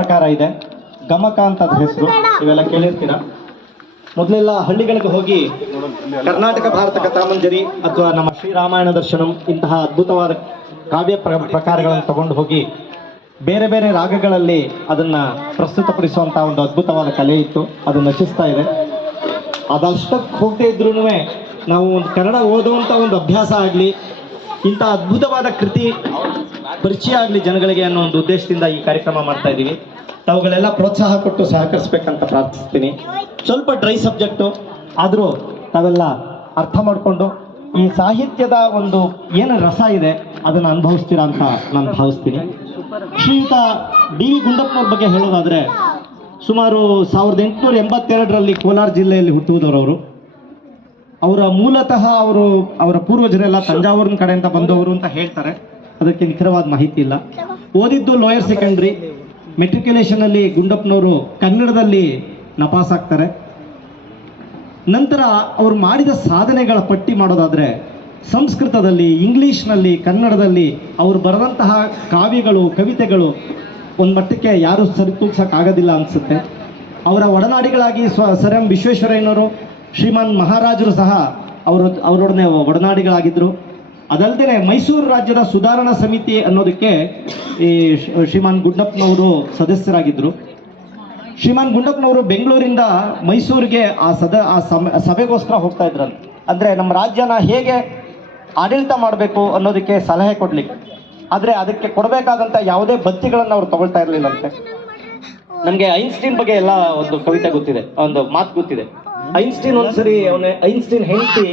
ಪ್ರಕಾರ ಇದೆ. ಗಮಕ ಅಂತ ಹೆಸರು, ಇವೆಲ್ಲ ಕೇಳಿರ್ತೀರಾ. ಮೊದಲೆಲ್ಲ ಹಳ್ಳಿಗಳಿಗೆ ಹೋಗಿ ಕರ್ನಾಟಕ ಭಾರತ ಕಥಾಮಂಜರಿ ಅಥವಾ ನಮ್ಮ ಶ್ರೀರಾಮಾಯಣ ದರ್ಶನಂ ಇಂತಹ ಅದ್ಭುತವಾದ ಕಾವ್ಯ ಪ್ರಕಾರಗಳನ್ನು ತಗೊಂಡು ಹೋಗಿ ಬೇರೆ ಬೇರೆ ರಾಗಗಳಲ್ಲಿ ಅದನ್ನ ಪ್ರಸ್ತುತಪಡಿಸುವಂತಹ ಒಂದು ಅದ್ಭುತವಾದ ಕಲೆ ಇತ್ತು. ಅದು ನಶಿಸ್ತಾ ಇದೆ. ಅದಷ್ಟಕ್ಕೆ ಹೋಗದೆ ಇದ್ರೂ ನಾವು ಒಂದು ಕನ್ನಡ ಓದುವಂಥ ಒಂದು ಅಭ್ಯಾಸ ಆಗಲಿ, ಇಂಥ ಅದ್ಭುತವಾದ ಕೃತಿ ಪರಿಚಯ ಆಗಲಿ ಜನಗಳಿಗೆ ಅನ್ನೋ ಒಂದು ಉದ್ದೇಶದಿಂದ ಈ ಕಾರ್ಯಕ್ರಮ ಮಾಡ್ತಾ ಇದ್ದೀವಿ. ತಾವುಗಳೆಲ್ಲ ಪ್ರೋತ್ಸಾಹ ಕೊಟ್ಟು ಸಹಕರಿಸ್ಬೇಕಂತ ಪ್ರಾರ್ಥಿಸ್ತೀನಿ. ಸ್ವಲ್ಪ ಡ್ರೈ ಸಬ್ಜೆಕ್ಟು ಆದರೂ ತಾವೆಲ್ಲ ಅರ್ಥ ಮಾಡಿಕೊಂಡು ಈ ಸಾಹಿತ್ಯದ ಒಂದು ಏನು ರಸ ಇದೆ ಅದನ್ನು ಅನುಭವಿಸ್ತೀರಾ ಅಂತ ನಾನು ಭಾವಿಸ್ತೀನಿ. ಶ್ರೀಯುತ ಡಿ ವಿ ಗುಂಡಪ್ಪನವ್ರ ಬಗ್ಗೆ ಹೇಳೋದಾದರೆ ಸುಮಾರು 1882ರಲ್ಲಿ ಕೋಲಾರ ಜಿಲ್ಲೆಯಲ್ಲಿ ಹುಟ್ಟುವುದವರು. ಅವರ ಮೂಲತಃ ಅವರ ಪೂರ್ವಜರೆಲ್ಲ ತಂಜಾವೂರಿನ ಕಡೆಯಿಂದ ಬಂದವರು ಅಂತ ಹೇಳ್ತಾರೆ. ಅದಕ್ಕೆ ನಿಖರವಾದ ಮಾಹಿತಿ ಇಲ್ಲ. ಓದಿದ್ದು ಲೋಯರ್ ಸೆಕೆಂಡ್ರಿ. ಮೆಟ್ರಿಕ್ಯುಲೇಷನಲ್ಲಿ ಗುಂಡಪ್ಪನವರು ಕನ್ನಡದಲ್ಲಿ ನಪಾಸ್ ಆಗ್ತಾರೆ. ನಂತರ ಅವರು ಮಾಡಿದ ಸಾಧನೆಗಳ ಪಟ್ಟಿ ಮಾಡೋದಾದರೆ ಸಂಸ್ಕೃತದಲ್ಲಿ, ಇಂಗ್ಲೀಷ್ನಲ್ಲಿ, ಕನ್ನಡದಲ್ಲಿ ಅವರು ಬರೆದಂತಹ ಕಾವ್ಯಗಳು, ಕವಿತೆಗಳು ಒಂದು ಮಟ್ಟಕ್ಕೆ ಯಾರೂ ಸರಿತೂಗ್ಸೋಕ್ಕಾಗೋದಿಲ್ಲ ಅನಿಸುತ್ತೆ. ಅವರ ಒಡನಾಡಿಗಳಾಗಿ ಸರ್ ಎಂ ವಿಶ್ವೇಶ್ವರಯ್ಯನವರು, ಶ್ರೀಮಾನ್ ಮಹಾರಾಜರು ಸಹ ಅವರೊಡನೆ ಒಡನಾಡಿಗಳಾಗಿದ್ದರು. ಅದಲ್ಲದೆ ಮೈಸೂರು ರಾಜ್ಯದ ಸುಧಾರಣಾ ಸಮಿತಿ ಅನ್ನೋದಕ್ಕೆ ಈ ಶ್ರೀಮಾನ್ ಗುಂಡಪ್ಪನವರು ಸದಸ್ಯರಾಗಿದ್ದರು. ಶ್ರೀಮಾನ್ ಗುಂಡಪ್ಪನವರು ಬೆಂಗಳೂರಿಂದ ಮೈಸೂರಿಗೆ ಆ ಸಭೆಗೋಸ್ಕರ ಹೋಗ್ತಾ ಇದ್ರಂತೆ. ಅಂದರೆ ನಮ್ಮ ರಾಜ್ಯನ ಹೇಗೆ ಆಡಳಿತ ಮಾಡಬೇಕು ಅನ್ನೋದಕ್ಕೆ ಸಲಹೆ ಕೊಡ್ಲಿಕ್ಕೆ. ಆದರೆ ಅದಕ್ಕೆ ಕೊಡಬೇಕಾದಂಥ ಯಾವುದೇ ಬತ್ತಿಗಳನ್ನು ಅವ್ರು ತಗೊಳ್ತಾ ಇರಲಿಲ್ಲಂತೆ. ನಮಗೆ ಐನ್ಸ್ಟೀನ್ ಬಗ್ಗೆ ಎಲ್ಲ ಒಂದು ಕವಿತೆ ಗೊತ್ತಿದೆ, ಒಂದು ಮಾತು ಗೊತ್ತಿದೆ. ಐನ್ಸ್ಟೀನ್ ಒಂದ್ಸರಿ ಐನ್ಸ್ಟೀನ್ ಹೆಂಡತಿ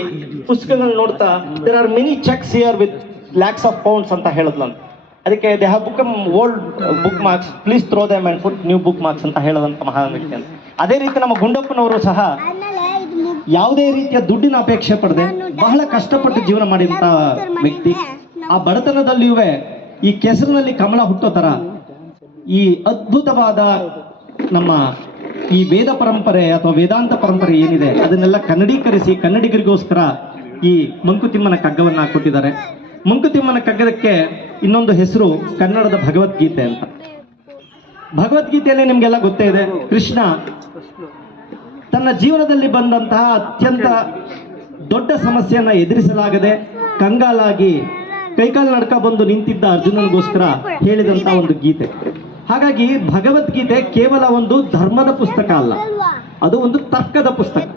ಪುಸ್ತಕಗಳನ್ನ ನೋಡ್ತಾ there are many checks here with lakhs of pounds ಅಂತ ಹೇಳಿದ್ಲಂತ. ಅದಕ್ಕೆ they have become old bookmarks, please throw them and put new bookmarks ಅಂತ ಹೇಳೋದಂತ ಮಹಾನ್ ವ್ಯಕ್ತಿ ಅಂತ. ಅದೇ ರೀತಿ ನಮ್ಮ ಗುಂಡಪ್ಪನವರು ಸಹ ಯಾವುದೇ ರೀತಿಯ ದುಡ್ಡಿನ ಅಪೇಕ್ಷೆ ಪಡೆದೆ ಬಹಳ ಕಷ್ಟಪಟ್ಟು ಜೀವನ ಮಾಡಿದಂಥ ವ್ಯಕ್ತಿ. ಆ ಬಡತನದಲ್ಲಿಯೂ ಈ ಕೆಸರಿನಲ್ಲಿ ಕಮಲ ಹುಟ್ಟೋ ಥರ ಈ ಅದ್ಭುತವಾದ ನಮ್ಮ ಈ ವೇದ ಪರಂಪರೆ ಅಥವಾ ವೇದಾಂತ ಪರಂಪರೆ ಏನಿದೆ ಅದನ್ನೆಲ್ಲ ಕನ್ನಡೀಕರಿಸಿ ಕನ್ನಡಿಗರಿಗೋಸ್ಕರ ಈ ಮಂಕುತಿಮ್ಮನ ಕಗ್ಗವನ್ನು ಕೊಟ್ಟಿದ್ದಾರೆ. ಮಂಕುತಿಮ್ಮನ ಕಗ್ಗದಕ್ಕೆ ಇನ್ನೊಂದು ಹೆಸರು ಕನ್ನಡದ ಭಗವದ್ಗೀತೆ ಅಂತ. ಭಗವದ್ಗೀತೆಯಲ್ಲಿ ನಿಮಗೆಲ್ಲ ಗೊತ್ತೇ ಇದೆ, ಕೃಷ್ಣ ತನ್ನ ಜೀವನದಲ್ಲಿ ಬಂದಂತಹ ಅತ್ಯಂತ ದೊಡ್ಡ ಸಮಸ್ಯೆಯನ್ನು ಎದುರಿಸಲಾಗದೆ ಕಂಗಾಲಾಗಿ ಕೈಕಾಲು ನಡ್ಕ ಬಂದು ನಿಂತಿದ್ದ ಅರ್ಜುನನಿಗೋಸ್ಕರ ಹೇಳಿದಂಥ ಒಂದು ಗೀತೆ. ಹಾಗಾಗಿ ಭಗವದ್ಗೀತೆ ಕೇವಲ ಒಂದು ಧರ್ಮದ ಪುಸ್ತಕ ಅಲ್ಲ, ಅದು ಒಂದು ತರ್ಕದ ಪುಸ್ತಕ.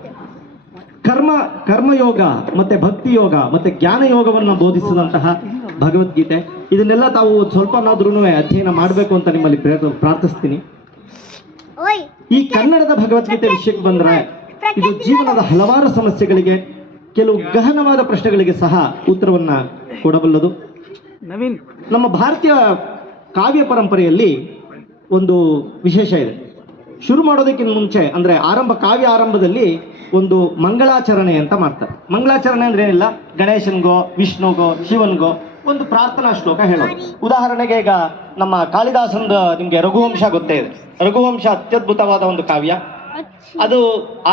ಕರ್ಮಯೋಗ ಮತ್ತೆ ಭಕ್ತಿ ಯೋಗ ಮತ್ತೆ ಜ್ಞಾನ ಯೋಗವನ್ನು ಬೋಧಿಸಿದಂತಹ ಭಗವದ್ಗೀತೆ. ಇದನ್ನೆಲ್ಲ ತಾವು ಸ್ವಲ್ಪನಾದ್ರೂ ಅಧ್ಯಯನ ಮಾಡಬೇಕು ಅಂತ ನಿಮ್ಮಲ್ಲಿ ಪ್ರಾರ್ಥಿಸ್ತೀನಿ. ಈ ಕನ್ನಡದ ಭಗವದ್ಗೀತೆ ವಿಷಯಕ್ಕೆ ಬಂದರೆ ಇದು ಜೀವನದ ಹಲವಾರು ಸಮಸ್ಯೆಗಳಿಗೆ, ಕೆಲವು ಗಹನವಾದ ಪ್ರಶ್ನೆಗಳಿಗೆ ಸಹ ಉತ್ತರವನ್ನ ಕೊಡಬಲ್ಲದು. ನಮ್ಮ ಭಾರತೀಯ ಕಾವ್ಯ ಪರಂಪರೆಯಲ್ಲಿ ಒಂದು ವಿಶೇಷ ಇದೆ. ಶುರು ಮಾಡೋದಕ್ಕಿಂತ ಮುಂಚೆ ಅಂದರೆ ಕಾವ್ಯ ಆರಂಭದಲ್ಲಿ ಒಂದು ಮಂಗಳಾಚರಣೆ ಅಂತ ಮಾಡ್ತಾರೆ. ಮಂಗಳಾಚರಣೆ ಅಂದ್ರೆ ಏನಿಲ್ಲ, ಗಣೇಶನ್ಗೋ, ವಿಷ್ಣುಗೋ, ಶಿವನ್ಗೋ ಒಂದು ಪ್ರಾರ್ಥನಾ ಶ್ಲೋಕ ಹೇಳೋದು. ಉದಾಹರಣೆಗೆ ಈಗ ನಮ್ಮ ಕಾಳಿದಾಸಂದು ನಿಮ್ಗೆ ರಘುವಂಶ ಗೊತ್ತೇ ಇದೆ. ರಘುವಂಶ ಅತ್ಯದ್ಭುತವಾದ ಒಂದು ಕಾವ್ಯ. ಅದು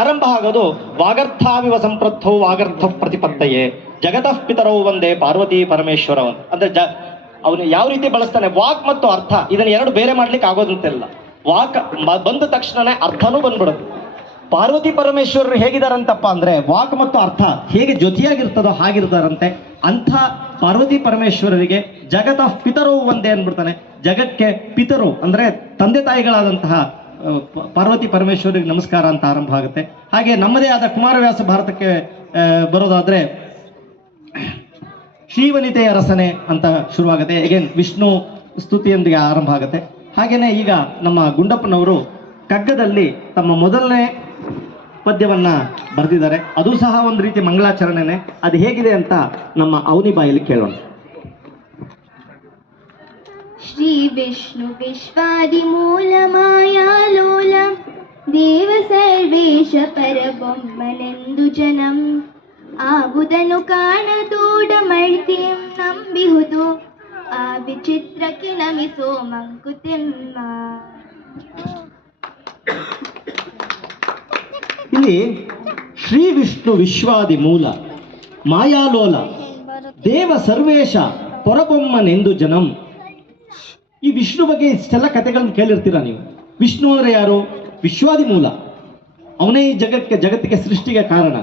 ಆರಂಭ ಆಗೋದು ವಾಗರ್ಥಾವಿವ ಸಂಪ್ರಥೌ ವಾಗರ್ಥ ಪ್ರತಿಪತ್ತಯೇ ಜಗತಃ ಪಿತರೌ ಒಂದೇ ಪಾರ್ವತಿ ಪರಮೇಶ್ವರ ಅಂದ್ರೆ ಅವನು ಯಾವ ರೀತಿ ಬಳಸ್ತಾನೆ, ವಾಕ್ ಮತ್ತು ಅರ್ಥ ಇದನ್ನ ಎರಡು ಬೇರೆ ಮಾಡ್ಲಿಕ್ಕೆ ಆಗೋದಂತೆಲ್ಲ. ವಾಕ್ ಬಂದ ತಕ್ಷಣನೇ ಅರ್ಥನೂ ಬಂದ್ಬಿಡುತ್ತೆ. ಪಾರ್ವತಿ ಪರಮೇಶ್ವರರು ಹೇಗಿದಾರಂತಪ್ಪ ಅಂದ್ರೆ ವಾಕ್ ಮತ್ತು ಅರ್ಥ ಹೇಗೆ ಜೊತೆಯಾಗಿರ್ತದೋ ಹಾಗಿರ್ತಾರಂತೆ. ಅಂಥ ಪಾರ್ವತಿ ಪರಮೇಶ್ವರರಿಗೆ ಜಗತಃ ಪಿತರೋ ಒಂದೇ ಅಂದ್ಬಿಡ್ತಾನೆ. ಜಗಕ್ಕೆ ಪಿತರು ಅಂದ್ರೆ ತಂದೆ ತಾಯಿಗಳಾದಂತಹ ಪಾರ್ವತಿ ಪರಮೇಶ್ವರಿಗೆ ನಮಸ್ಕಾರ ಅಂತ ಆರಂಭ ಆಗುತ್ತೆ. ಹಾಗೆ ನಮ್ಮದೇ ಆದ ಕುಮಾರವ್ಯಾಸ ಭಾರತಕ್ಕೆ ಬರೋದಾದ್ರೆ ಶ್ರೀವನಿತೆಯ ರಸನೆ ಅಂತ ಶುರುವಾಗುತ್ತೆ. ಅಗೇನ್ ವಿಷ್ಣು ಸ್ತುತಿಯೊಂದಿಗೆ ಆರಂಭ ಆಗುತ್ತೆ. ಹಾಗೇನೆ ಈಗ ನಮ್ಮ ಗುಂಡಪ್ಪನವರು ಕಗ್ಗದಲ್ಲಿ ತಮ್ಮ ಮೊದಲನೇ ಪದ್ಯವನ್ನ ಬರೆದಿದ್ದಾರೆ. ಅದು ಸಹ ಒಂದು ರೀತಿ ಮಂಗಳಾಚರಣೆನೆ. ಅದು ಹೇಗಿದೆ ಅಂತ ನಮ್ಮ ಅವನಿ ಬಾಯಲ್ಲಿ ಕೇಳೋಣ. ಶ್ರೀ ವಿಷ್ಣು ವಿಶ್ವಾದಿ ಮೂಲ ಮಾಯಾಲೋಲ ದೇವ ಸರ್ವೇಶ ಪರಬೊಮ್ಮನೆಂದು ಜನಂ ಆಗುದನು ಕಾಣದೂಡ ಮಳ್ತಿಂ ನಂಬಿಹುದು ಆ ವಿಚಿತ್ರಕ್ಕೆ ನಮಿಸೋ ಮಂಕುತಿಮ್ಮ. ಇಲ್ಲಿ ಶ್ರೀ ವಿಷ್ಣು ವಿಶ್ವಾದಿ ಮೂಲ ಮಾಯಾಲೋಲ ದೇವ ಸರ್ವೇಶ ಪರಬೊಮ್ಮನೆಂದು ಜನಂ ಈ ವಿಷ್ಣು ಬಗ್ಗೆ ಇಷ್ಟೆಲ್ಲ ಕಥೆಗಳನ್ನು ಕೇಳಿರ್ತೀರಾ ನೀವು. ವಿಷ್ಣು ಅಂದ್ರೆ ಯಾರು? ವಿಶ್ವಾದಿ ಮೂಲ. ಅವನೇ ಈ ಜಗತ್ತಿಗೆ ಸೃಷ್ಟಿಗೆ ಕಾರಣ.